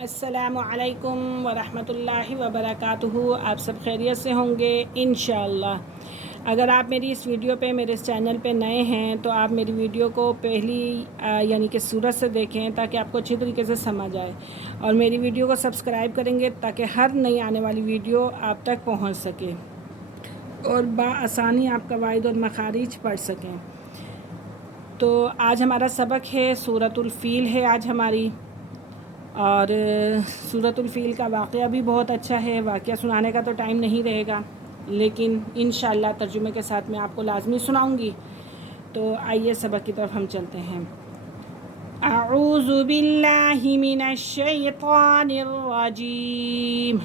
السلام علیکم ورحمۃ اللہ وبرکاتہ۔ آپ سب خیریت سے ہوں گے انشاءاللہ۔ اگر آپ میری اس ویڈیو پہ میرے اس چینل پہ نئے ہیں تو آپ میری ویڈیو کو پہلی یعنی کہ صورت سے دیکھیں تاکہ آپ کو اچھی طریقے سے سمجھ آئے، اور میری ویڈیو کو سبسکرائب کریں گے تاکہ ہر نئی آنے والی ویڈیو آپ تک پہنچ سکے اور بآسانی آپ قواعد اور مخارج پڑھ سکیں۔ تو آج ہمارا سبق ہے سورۃ الفیل ہے آج ہماری، اور سورۃ الفیل کا واقعہ بھی بہت اچھا ہے۔ واقعہ سنانے کا تو ٹائم نہیں رہے گا، لیکن انشاءاللہ ترجمے کے ساتھ میں آپ کو لازمی سناؤں گی۔ تو آئیے سبق کی طرف ہم چلتے ہیں۔ اعوذ باللہ من الشیطان الرجیم۔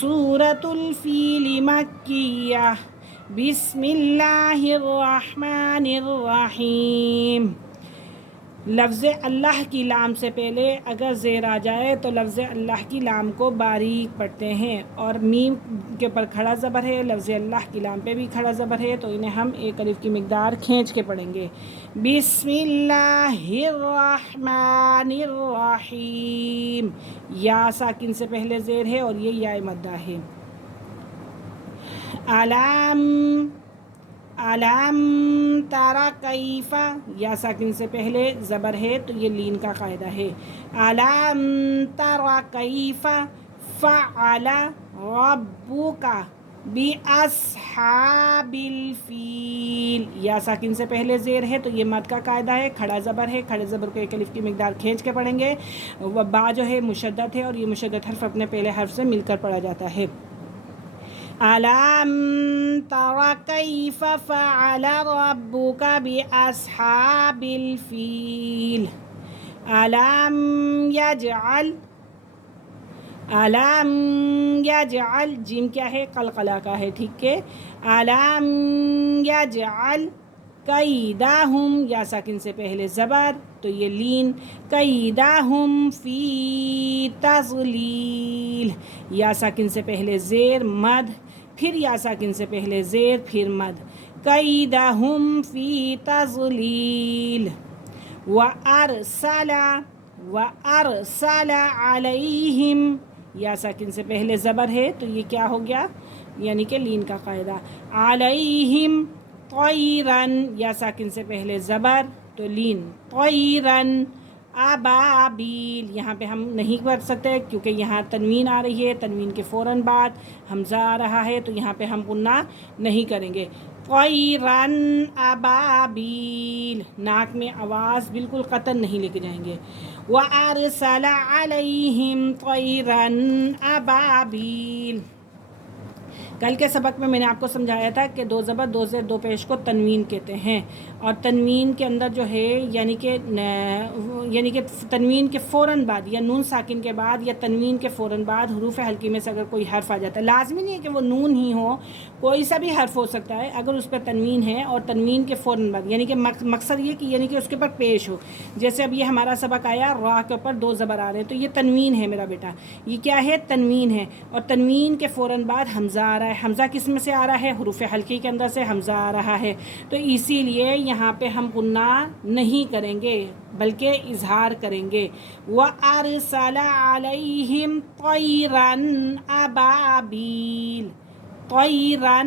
سورۃ الفیل مکیہ، بسم اللہ الرحمن الرحیم۔ لفظ اللہ کی لام سے پہلے اگر زیر آ جائے تو لفظ اللہ کی لام کو باریک پڑھتے ہیں، اور میم کے اوپر کھڑا زبر ہے، لفظ اللہ کی لام پہ بھی کھڑا زبر ہے، تو انہیں ہم ایک الف کی مقدار کھینچ کے پڑھیں گے۔ بسم اللہ الرحمن الرحیم۔ یا ساکن سے پہلے زیر ہے اور یہ یا مدہ ہے۔ علم تارا کیف، یا ساکن سے پہلے زبر ہے تو یہ لین کا قاعدہ ہے۔ علم تارا کیف فعل ربک باصحاب الفیل، یا ساکن سے پہلے زیر ہے تو یہ مد کا قاعدہ ہے، کھڑا زبر ہے، کھڑے زبر کو ایک الف کی مقدار کھینچ کے پڑھیں گے۔ با جو ہے مشدد ہے، اور یہ مشدد حرف اپنے پہلے حرف سے مل کر پڑھا جاتا ہے۔ علم تر کیف فعل ربک باصحاب الفیل۔ علم یجعل، جیم کیا ہے؟ قلقلہ کا ہے، ٹھیک ہے۔ علم یجعل کیدہم، یا ساکن سے پہلے زبر تو یہ لین، کیدہم فی تضلیل، یا ساکن سے پہلے زیر مد، پھر یا ساکن سے پہلے زیر پھر مد، کیدہم فی تضلیل۔ وَأَرْسَلَ عَلَيْهِمْ، یا ساکن سے پہلے زبر ہے تو یہ کیا ہو گیا؟ یعنی کہ لین کا قاعدہ۔ علیہم طیراً، یا ساکن سے پہلے زبر تو لین، طیراً ابابیل۔ یہاں پہ ہم نہیں پڑھ سکتے کیونکہ یہاں تنوین آ رہی ہے، تنوین کے فوراً بعد حمزہ آ رہا ہے، تو یہاں پہ ہم غنہ نہیں کریں گے۔ طیراً ابابیل، ناک میں آواز بالکل قطن نہیں لے کے جائیں گے۔ وَأَرْسَلَ عَلَيْهِمْ طَيْرًا أَبَابِيلَ۔ کل کے سبق میں نے آپ کو سمجھایا تھا کہ دو زبر دو زیر دو پیش کو تنوین کہتے ہیں، اور تنوین کے اندر جو ہے یعنی کہ تنوین کے فوراً بعد یا نون ساکن کے بعد یا تنوین کے فوراً بعد حروف حلقی میں سے اگر کوئی حرف آ جاتا ہے، لازمی نہیں ہے کہ وہ نون ہی ہو، کوئی سا بھی حرف ہو سکتا ہے، اگر اس پہ تنوین ہے اور تنوین کے فوراً بعد یعنی کہ مقصد یہ کہ یعنی کہ اس کے اوپر پیش ہو، جیسے اب یہ ہمارا سبق آیا را کے اوپر دو زبر آ رہے ہیں تو یہ تنوین ہے میرا بیٹا، یہ کیا ہے؟ تنوین ہے، اور تنوین کے فوراً بعد حمزہ آ رہا ہے۔ حمزہ کس میں سے آ رہا ہے؟ حروف حلقی کے اندر سے حمزہ آ رہا ہے، تو اسی لیے یہاں پہ ہم غنہ نہیں کریں گے بلکہ اظہار کریں گے۔ وَأَرْسَلَ عَلَيْهِمْ طَيْرًا أَبَابِيلَ، طَيْرًا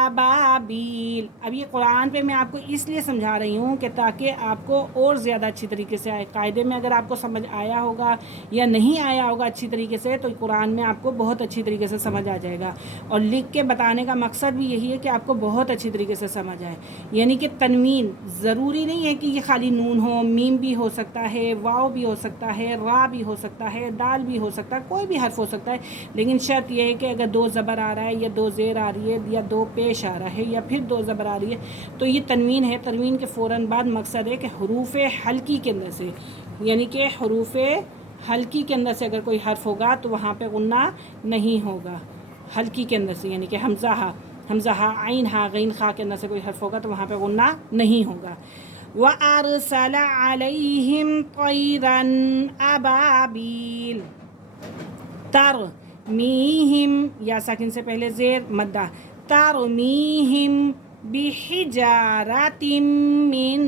أَبَابِيلَ۔ اب یہ قرآن پہ میں آپ کو اس لیے سمجھا رہی ہوں کہ تاکہ آپ کو اور زیادہ اچھی طریقے سے آئے۔ قاعدے میں اگر آپ کو سمجھ آیا ہوگا یا نہیں آیا ہوگا اچھی طریقے سے تو قرآن میں آپ کو بہت اچھی طریقے سے سمجھ آ جائے گا، اور لکھ کے بتانے کا مقصد بھی یہی ہے کہ آپ کو بہت اچھی طریقے سے سمجھ آئے۔ یعنی کہ تنوین ضروری نہیں ہے کہ یہ خالی نون ہو، میم بھی ہو سکتا ہے، واو بھی ہو سکتا ہے، را بھی ہو سکتا ہے، دال بھی ہو سکتا ہے، کوئی بھی حرف ہو سکتا ہے، لیکن شرط یہ ہے کہ اگر دو زبر آ رہا ہے یا دو زیر آ رہی ہے یا دو پیش آ رہا ہے یا پھر دو زبر آ رہی ہے تو یہ تنوین ہے۔ تنوین کے فوراً بعد مقصد ہے کہ حروف حلقی کے اندر سے یعنی کہ حروف حلقی کے اندر سے اگر کوئی حرف ہوگا تو وہاں پہ غنہ نہیں ہوگا، حلقی کے اندر سے یعنی کہ حمزہ ہا عین ہا غین خا کے اندر سے کوئی حرف ہوگا تو وہاں پہ غنہ نہیں ہوگا۔ وَأَرْسَلَ عَلَيْهِمْ طَيْرًا أَبَابِيلَ تَرْمِيهِمْ، یا ساکن سے پہلے زیر مدہ، تَرْمِيهِمْ بِحِجَارَةٍ مِّن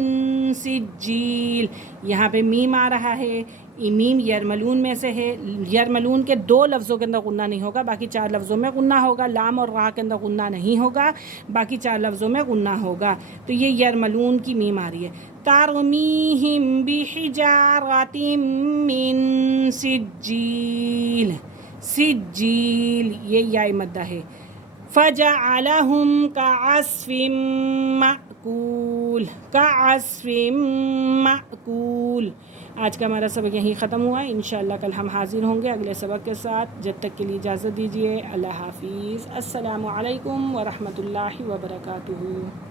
سِجِّيلٍ، یہاں پہ میم آ رہا ہے، میم یرملون میں سے ہے. یرملون کے 2 لفظوں کے اندر غنہ نہیں ہوگا، باقی 4 لفظوں میں غنہ ہوگا. لام اور را کے اندر غنہ نہیں ہوگا، باقی 4 لفظوں میں غنہ ہوگا. تو یہ یرملون کی میم آ رہی ہے. ترمیہم بحجارۃ من سجیل، سجیل یہ یا مدہ ہے. فجعلہم کعصف مأکول، کعصف مأکول. آج کا ہمارا سبق یہیں ختم ہوا ہے. انشاءاللہ کل ہم حاضر ہوں گے اگلے سبق کے ساتھ. جب تک کے لیے اجازت دیجیے. اللہ حافظ. السلام علیکم ورحمۃ اللہ وبرکاتہ.